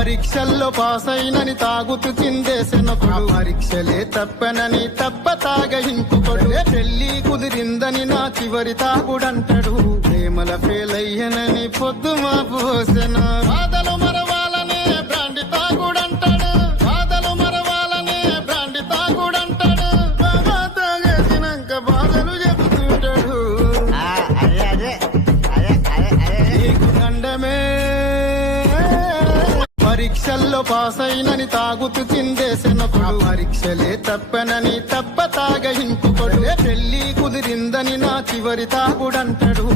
పరీక్షల్లో పాస్ అయినని తాగుతూ చిందేసినప్పుడు పరీక్షలే తప్పనని తప్ప తాగయింపుకొడు పెళ్లి కుదిరిందని నా చివరి తాగుడంటాడు ప్రేమల ఫెయిల్ అయ్యనని పొద్దు మా పోసెన బాధలు మరవాలనే బ్రాండి తాగుడంటాడు బాధలు మరవాలనే బ్రాండి తాగుడంటాడు బాగా తాగేసినాక బాధలు చెబుతుంటాడు నీకు దండమే పరీక్షల్లో పాస్ అయినని తాగుతూ చిందేసినప్పుడు పరీక్షలే తప్పనని తప్ప తాగయింపుకొడు పెళ్లి కుదిరిందని నా చివరి తాగుడంటాడు